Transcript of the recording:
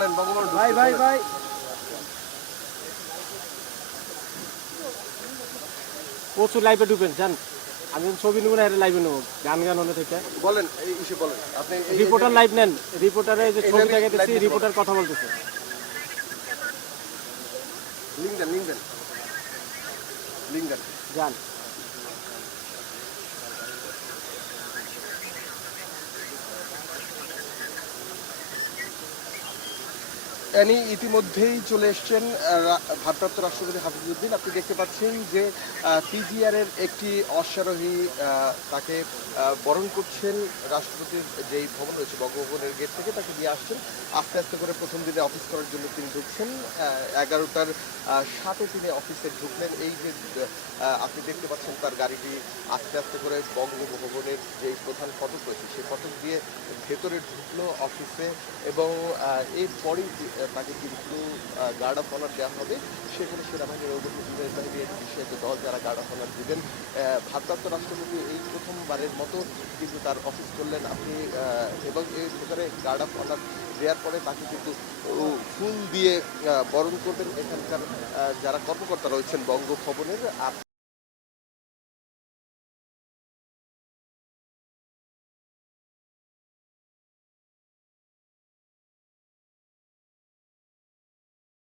বলেন বঙ্গবন্ধু ভাই ভাই ভাই প্রচুর লাইভে ঢুকেন জান, আমি ছবি নেবো না, লাইভে নেবো, গান গান হলে থেকে বলেন, এই ইস্যু বলেন আপনি। রিপোর্টার লাইভ নেন, রিপোর্টারে যে ছবি দেখাইতেছি, রিপোর্টার কথা বলতেছে। লিঙ্ক দেন, লিঙ্ক দেন, লিঙ্ক দেন। যান ইনি ইতিমধ্যেই চলে এসছেন ভারপ্রাপ্ত রাষ্ট্রপতি হাফিজউদ্দিন। আপনি দেখতে পাচ্ছেন যে পিজিআর এর একটি অশ্বারোহী তাকে বরণ করছেন রাষ্ট্রপতির যেই ভবন রয়েছে বঙ্গভবনের গেট থেকে, তাকে নিয়ে আসছেন। আস্তে আস্তে করে প্রথম দিনে অফিস করার জন্য তিনি ঢুকছেন। 11টার 7-এ তিনি অফিসে ঢুকলেন। এই যে আপনি দেখতে পাচ্ছেন তার গাড়িটি আস্তে আস্তে করে বঙ্গভবনের যেই প্রধান ফটক রয়েছে সেই ফটক দিয়ে ভেতরে ঢুকলো অফিসে, এবং এরপরেই তাকে কিন্তু গার্ড অফ অনার দেওয়া হবে। সেখানে সেনাবাহিনীর অবশ্যই বিজয় বাহিনীর বিশেষ দল যারা গার্ড অফ অনার দেবেন। ভারপ্রাপ্ত রাষ্ট্রপতি এই প্রথমবারের মতো কিন্তু তার অফিস করলেন আপনি, এবং এই প্রকারে গার্ড অফ অনার দেওয়ার পরে তাকে কিন্তু ফুল দিয়ে বরণ করবেন এখানকার যারা কর্মকর্তা রয়েছেন বঙ্গভবনের।